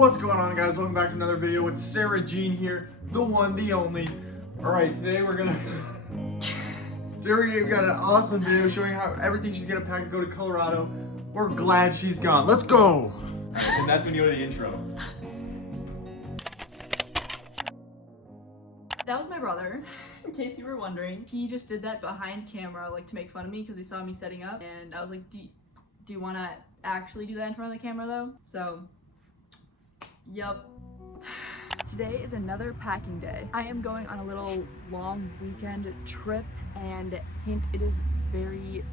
What's going on, guys? Welcome back to another video with Sarah Jean here, the one, the only. Alright, today we're gonna we got an awesome video showing how everything she's gonna pack to go to Colorado. We're glad she's gone. Let's go! And that's when you go to the intro. That was my brother, in case you were wondering. He just did that behind camera, like to make fun of me because he saw me setting up. And I was like, do you want to actually do that in front of the camera though? So, yup. Today is another packing day. I am going on a little long weekend trip, and hint, it is very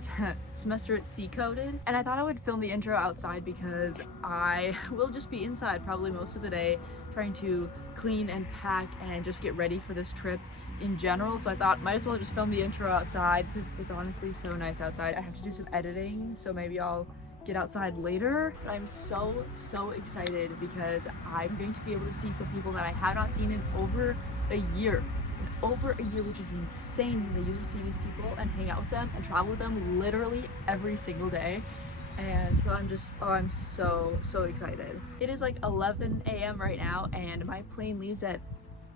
semester at sea coded. And I thought I would film the intro outside because I will just be inside probably most of the day trying to clean and pack and just get ready for this trip in general. So I thought might as well just film the intro outside because it's honestly so nice outside. I have to do some editing, so maybe I'll get outside later. But I'm so excited because I'm going to be able to see some people that I have not seen in over a year. Which is insane because I usually see these people and hang out with them and travel with them literally every single day. And so I'm so excited. It is like 11 a.m. right now, and my plane leaves at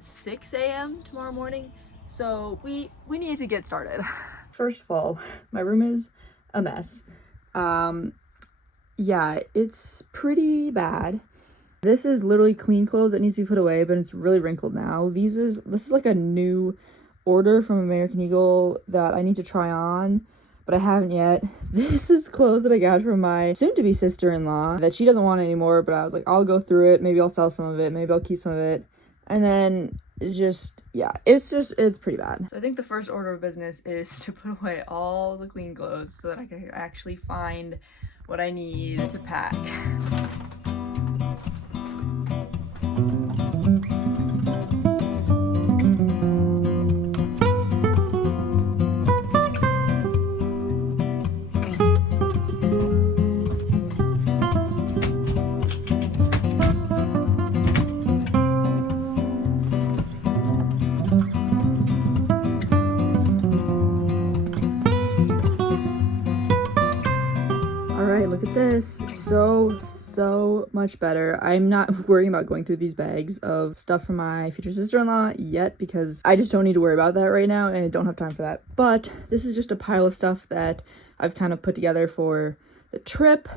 6 a.m. tomorrow morning. So we need to get started. First of all, my room is a mess. Yeah, it's pretty bad. This is literally clean clothes that needs to be put away, but it's really wrinkled now. This is like a new order from American Eagle that I need to try on, but I haven't yet. This is clothes that I got from my soon-to-be sister-in-law that she doesn't want anymore, but I was like, I'll go through it. Maybe I'll sell some of it. Maybe I'll keep some of it. And then it's just, yeah, it's pretty bad. So I think the first order of business is to put away all the clean clothes so that I can actually find what I need to pack. Look at this. So much better. I'm not worrying about going through these bags of stuff from my future sister-in-law yet because I just don't need to worry about that right now and I don't have time for that. But this is just a pile of stuff that I've kind of put together for the trip.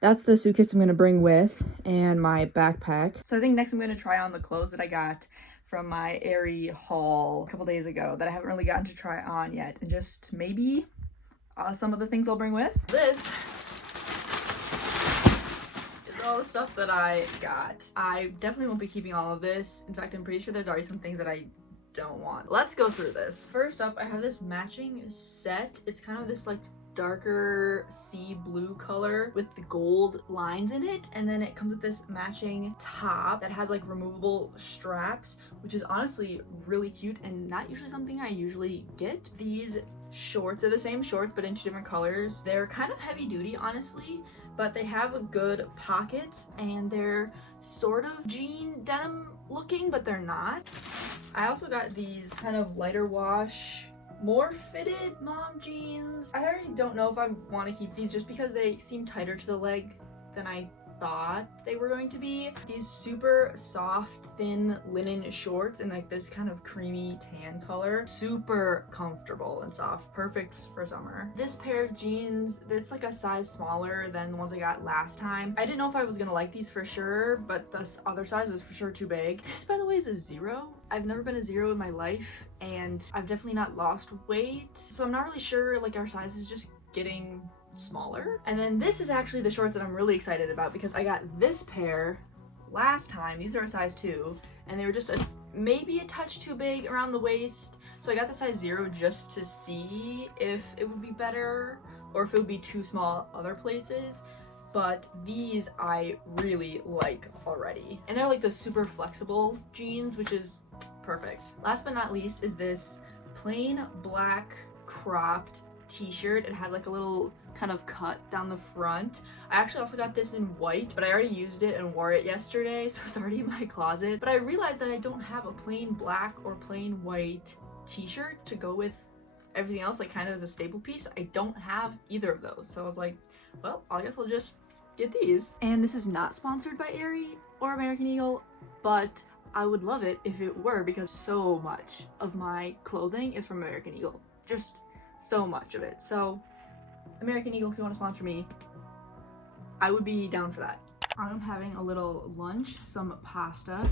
That's the suitcase I'm going to bring with and my backpack. So I think next I'm going to try on the clothes that I got from my Aerie haul a couple days ago that I haven't really gotten to try on yet, and just maybe some of the things I'll bring with. This all the stuff that I got. I definitely won't be keeping all of this. In fact, I'm pretty sure there's already some things that I don't want. Let's go through this. First up, I have this matching set. It's kind of this like darker sea blue color with the gold lines in it, and then it comes with this matching top that has like removable straps, which is honestly really cute and not usually something I usually get. These shorts are the same shorts but in two different colors. They're kind of heavy duty, honestly, but they have good pockets and they're sort of jean denim looking, but they're not. I also got these kind of lighter wash, more fitted mom jeans. I already don't know if I want to keep these just because they seem tighter to the leg than I thought they were going to be. These super soft, thin linen shorts in like this kind of creamy tan color. Super comfortable and soft. Perfect for summer. This pair of jeans, it's like a size smaller than the ones I got last time. I didn't know if I was gonna like these for sure, but this other size was for sure too big. This, by the way, is a 0. I've never been a 0 in my life, and I've definitely not lost weight, so I'm not really sure, like, our size is just getting smaller. And then this is actually the shorts that I'm really excited about because I got this pair last time. These are a size 2 and they were just maybe a touch too big around the waist, so I got the size 0 just to see if it would be better or if it would be too small other places. But these I really like already, and they're like the super flexible jeans, which is perfect. Last but not least is this plain black cropped t-shirt. It has like a little kind of cut down the front. I actually also got this in white, but I already used it and wore it yesterday, so it's already in my closet. But I realized that I don't have a plain black or plain white t-shirt to go with everything else, like kind of as a staple piece. I don't have either of those, so I was like, well, I guess I'll just get these. And this is not sponsored by Aerie or American Eagle, but I would love it if it were, because so much of my clothing is from American Eagle. Just so much of it. So American Eagle, if you want to sponsor me, I would be down for that. I'm having a little lunch, some pasta,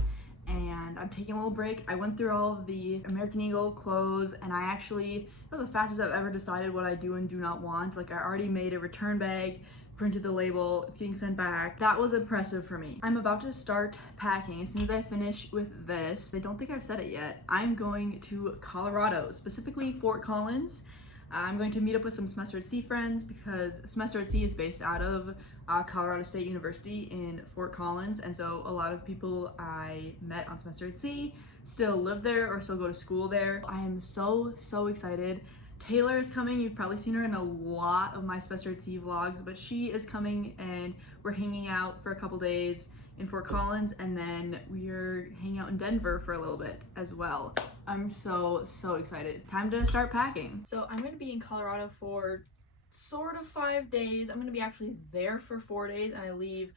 and I'm taking a little break. I went through all of the American Eagle clothes, and it was the fastest I've ever decided what I do and do not want. Like, I already made a return bag, printed the label, it's getting sent back. That was impressive for me. I'm about to start packing. As soon as I finish with this, I don't think I've said it yet, I'm going to Colorado, specifically Fort Collins. I'm going to meet up with some Semester at Sea friends, because Semester at Sea is based out of Colorado State University in Fort Collins, and so a lot of people I met on Semester at Sea still live there or still go to school there. I am so excited. Taylor is coming. You've probably seen her in a lot of my Semester at Sea vlogs, but she is coming and we're hanging out for a couple days in Fort Collins, and then we're hanging out in Denver for a little bit as well. I'm so excited. Time to start packing. So I'm going to be in Colorado for sort of 5 days. I'm going to be actually there for 4 days, and I leave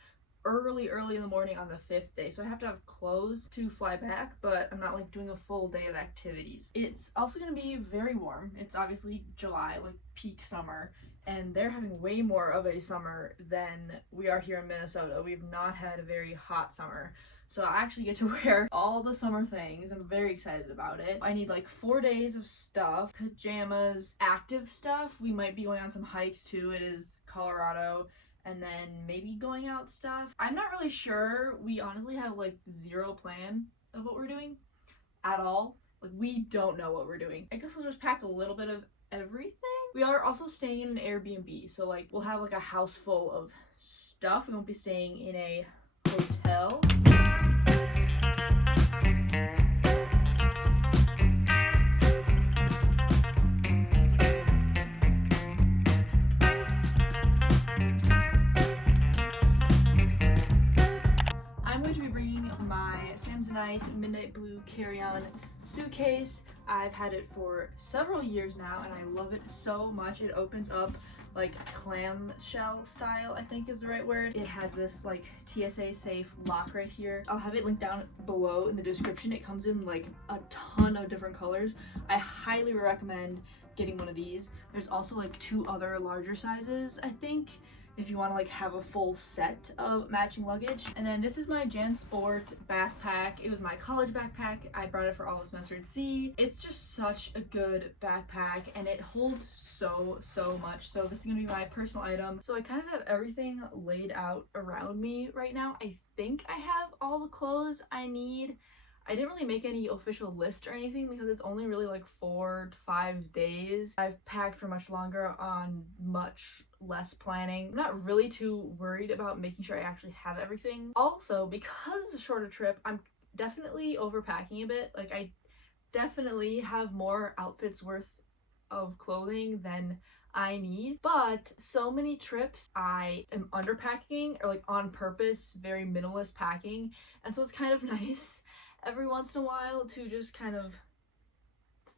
early in the morning on the 5th day. So I have to have clothes to fly back, but I'm not like doing a full day of activities. It's also going to be very warm. It's obviously July, like peak summer, and they're having way more of a summer than we are here in Minnesota. We've not had a very hot summer. So I actually get to wear all the summer things. I'm very excited about it. I need like 4 days of stuff, pajamas, active stuff. We might be going on some hikes too. It is Colorado. And then maybe going out stuff. I'm not really sure. We honestly have like zero plan of what we're doing at all. Like, we don't know what we're doing. I guess I'll just pack a little bit of everything. We are also staying in an Airbnb, so like we'll have like a house full of stuff. We won't be staying in a hotel. I'm going to be bringing my Samsonite Midnight Blue carry-on suitcase. I've had it for several years now and I love it so much. It opens up like clamshell style, I think is the right word. It has this like TSA safe lock right here. I'll have it linked down below in the description. It comes in like a ton of different colors. I highly recommend getting one of these. There's also like 2 other larger sizes, I think, if you want to like have a full set of matching luggage. And then this is my JanSport backpack. It was my college backpack. I brought it for all of Semester at Sea. It's just such a good backpack and it holds so much. So this is gonna be my personal item. So I kind of have everything laid out around me right now. I think I have all the clothes I need. I didn't really make any official list or anything because it's only really like 4 to 5 days. I've packed for much longer on much less planning. I'm not really too worried about making sure I actually have everything. Also, because it's a shorter trip, I'm definitely overpacking a bit. Like, I definitely have more outfits worth of clothing than I need, but so many trips I am underpacking, or like on purpose, very minimalist packing, and so it's kind of nice every once in a while to just kind of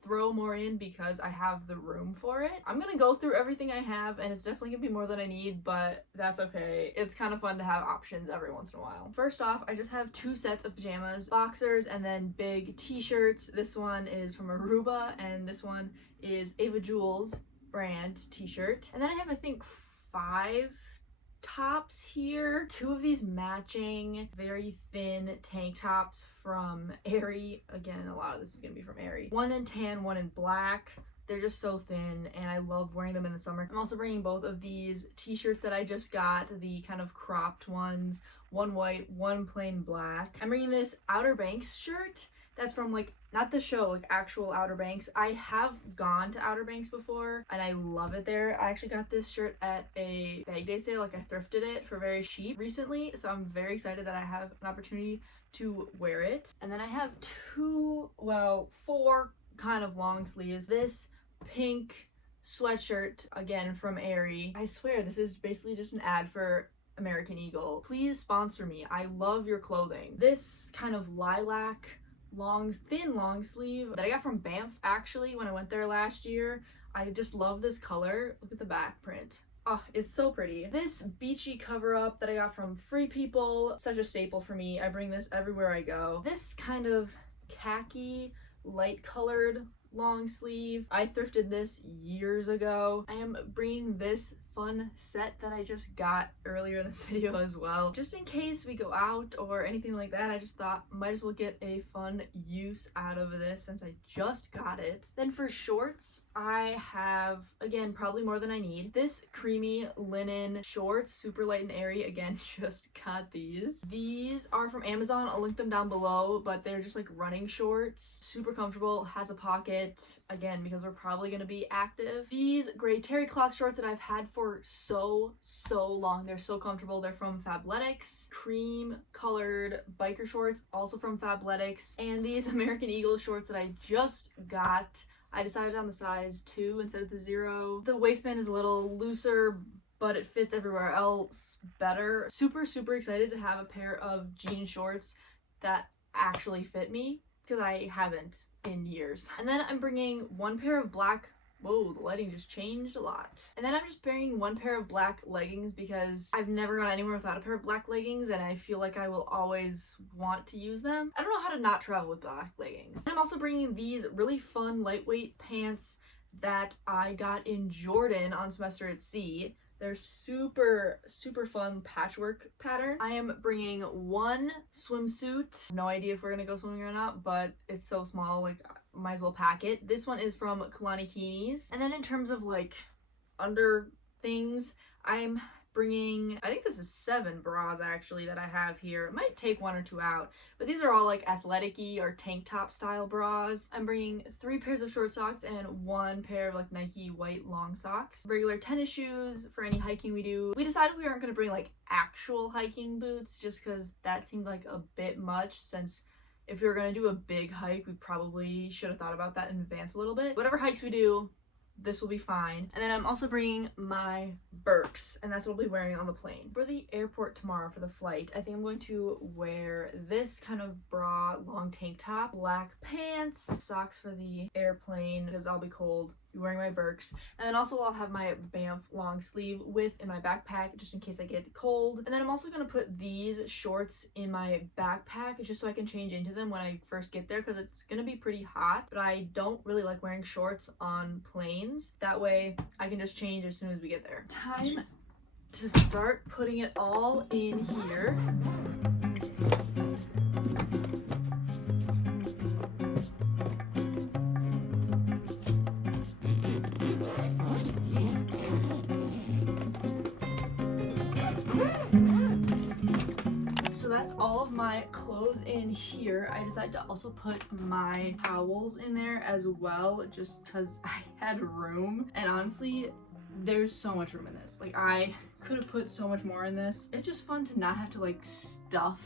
throw more in because I have the room for it. I'm gonna go through everything I have and it's definitely gonna be more than I need, but that's okay. It's kind of fun to have options every once in a while. First off, I just have 2 sets of pajamas, boxers and then big t-shirts. This one is from Aruba and this one is Ava Jules brand t-shirt. And then I have, I think, 5 tops here. 2 of these matching very thin tank tops from Aerie. Again, a lot of this is gonna be from Aerie. 1 in tan, 1 in black. They're just so thin and I love wearing them in the summer. I'm also bringing both of these t-shirts that I just got, the kind of cropped ones, 1 white, 1 plain black. I'm bringing this Outer Banks shirt that's from like, not the show, like actual Outer Banks. I have gone to Outer Banks before and I love it there. I actually got this shirt at a bag day sale, like I thrifted it for very cheap recently, so I'm very excited that I have an opportunity to wear it. And then I have 4 kind of long sleeves. This pink sweatshirt, again from Aerie. I swear this is basically just an ad for American Eagle. Please sponsor me. I love your clothing. This kind of lilac thin long sleeve that I got from Banff actually when I went there last year. I just love this color. Look at the back print. Oh, it's so pretty. This beachy cover up that I got from Free People, such a staple for me. I bring this everywhere I go. This kind of khaki, light colored long sleeve. I thrifted this years ago. I am bringing this fun set that I just got earlier in this video as well. Just in case we go out or anything like that, I just thought might as well get a fun use out of this since I just got it. Then for shorts, I have, again, probably more than I need. This creamy linen shorts, super light and airy. Again, just got these. These are from Amazon. I'll link them down below, but they're just like running shorts. Super comfortable, has a pocket, again, because we're probably gonna be active. These gray terry cloth shorts that I've had for so long. They're so comfortable. They're from Fabletics. Cream colored biker shorts, also from Fabletics. And these American Eagle shorts that I just got. I decided on the size 2 instead of the 0. The waistband is a little looser, but it fits everywhere else better. Super excited to have a pair of jean shorts that actually fit me, because I haven't in years. And then I'm bringing one pair of black, whoa, the lighting just changed a lot. And then I'm just bringing one pair of black leggings because I've never gone anywhere without a pair of black leggings and I feel like I will always want to use them. I don't know how to not travel with black leggings. And I'm also bringing these really fun lightweight pants that I got in Jordan on semester at sea. They're super fun patchwork pattern. I am bringing one swimsuit. No idea if we're gonna go swimming or not, but it's so small, like might as well pack it. This one is from Kalani Kinis. And then in terms of like under things, I'm bringing, I think this is 7 bras actually that I have here. It might take 1 or 2 out, but these are all like athletic-y or tank top style bras. I'm bringing 3 pairs of short socks and 1 pair of like Nike white long socks. Regular tennis shoes for any hiking we do. We decided we aren't gonna bring like actual hiking boots just because that seemed like a bit much, since if we were gonna do a big hike, we probably should have thought about that in advance a little bit. Whatever hikes we do, this will be fine. And then I'm also bringing my Birks, and that's what I'll be wearing on the plane. For the airport tomorrow for the flight, I think I'm going to wear this kind of bra, long tank top, black pants, socks for the airplane because I'll be cold. Be wearing my Birks, and then also I'll have my Banff long sleeve with in my backpack just in case I get cold. And then I'm also gonna put these shorts in my backpack just so I can change into them when I first get there, because it's gonna be pretty hot, but I don't really like wearing shorts on planes. That way I can just change as soon as we get there. Time to start putting it all in here. So that's all of my clothes in here. I decided to also put my towels in there as well, just because I had room. And honestly, there's so much room in this. Like, I could have put so much more in this. It's just fun to not have to like stuff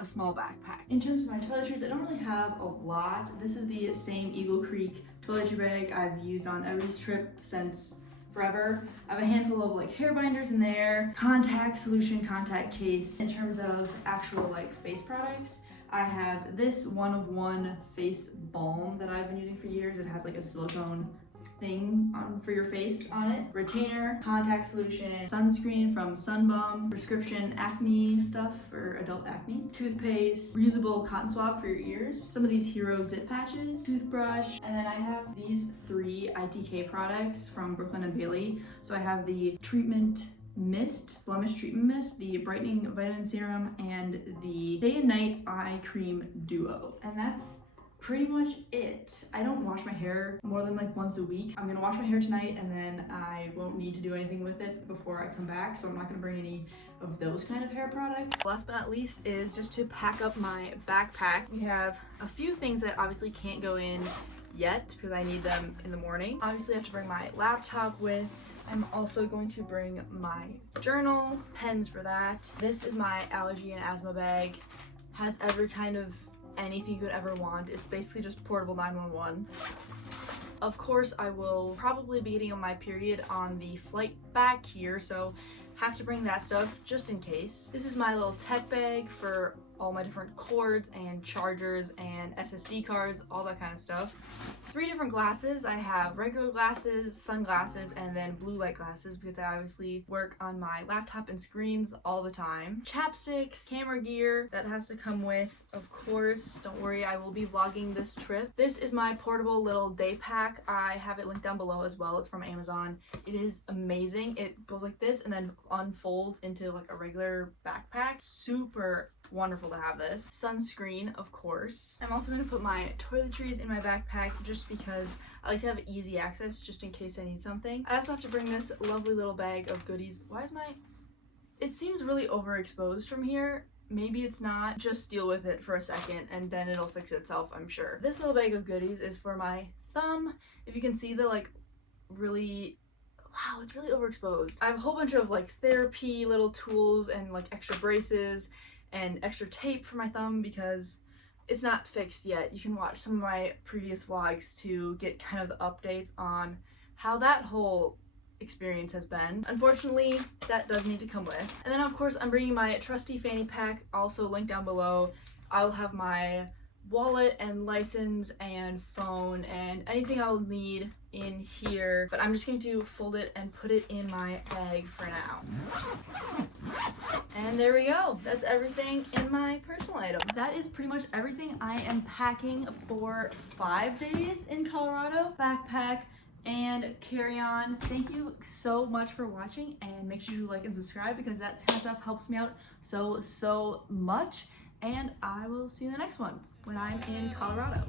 a small backpack. In terms of my toiletries, I don't really have a lot. This is the same Eagle Creek toiletry bag I've used on every trip since forever. I have a handful of like hair binders in there, contact solution, contact case. In terms of actual like face products, I have this 1-of-1 face balm that I've been using for years. It has like a silicone thing on for your face on it. Retainer, contact solution, sunscreen from Sunbum, prescription acne stuff for adult acne, toothpaste, reusable cotton swab for your ears, some of these Hero zip patches, toothbrush, and then I have these 3 ITK products from Brooklyn and Bailey. So I have the treatment mist, blemish treatment mist, the brightening vitamin serum, and the day and night eye cream duo. And that's pretty much it. I don't wash my hair more than like once a week. I'm gonna wash my hair tonight and then I won't need to do anything with it before I come back, so I'm not gonna bring any of those kind of hair products. Last but not least is just to pack up my backpack. We have a few things that obviously can't go in yet because I need them in the morning. Obviously I have to bring my laptop with. I'm also going to bring my journal, pens for that. This is my allergy and asthma bag. Has every kind of anything you could ever want. It's basically just portable 911. Of course, I will probably be getting on my period on the flight back here, so have to bring that stuff just in case. This is my little tech bag for all my different cords and chargers and SSD cards, all that kind of stuff. 3 different glasses. I have regular glasses, sunglasses, and then blue light glasses because I obviously work on my laptop and screens all the time. Chapsticks, camera gear that has to come with, of course. Don't worry, I will be vlogging this trip. This is my portable little day pack. I have it linked down below as well. It's from Amazon. It is amazing. It goes like this and then unfolds into like a regular backpack. Super wonderful to have this. Sunscreen, of course. I'm also going to put my toiletries in my backpack just because I like to have easy access just in case I need something. I also have to bring this lovely little bag of goodies. Why is my... It seems really overexposed from here. Maybe it's not. Just deal with it for a second and then it'll fix itself, I'm sure. This little bag of goodies is for my thumb. If you can see the like really... Wow, it's really overexposed. I have a whole bunch of like therapy little tools and like extra braces and extra tape for my thumb because it's not fixed yet. You can watch some of my previous vlogs to get kind of the updates on how that whole experience has been. Unfortunately, that does need to come with. And then of course I'm bringing my trusty fanny pack, also linked down below. I will have my wallet and license and phone and anything I will need in here, but I'm just going to fold it and put it in my bag for now. And there we go. That's everything in my personal item. That is pretty much everything I am packing for 5 days in Colorado. Backpack and carry-on. Thank you so much for watching, and make sure you like and subscribe because that kind of stuff helps me out so much. And I will see you in the next one when I'm in Colorado.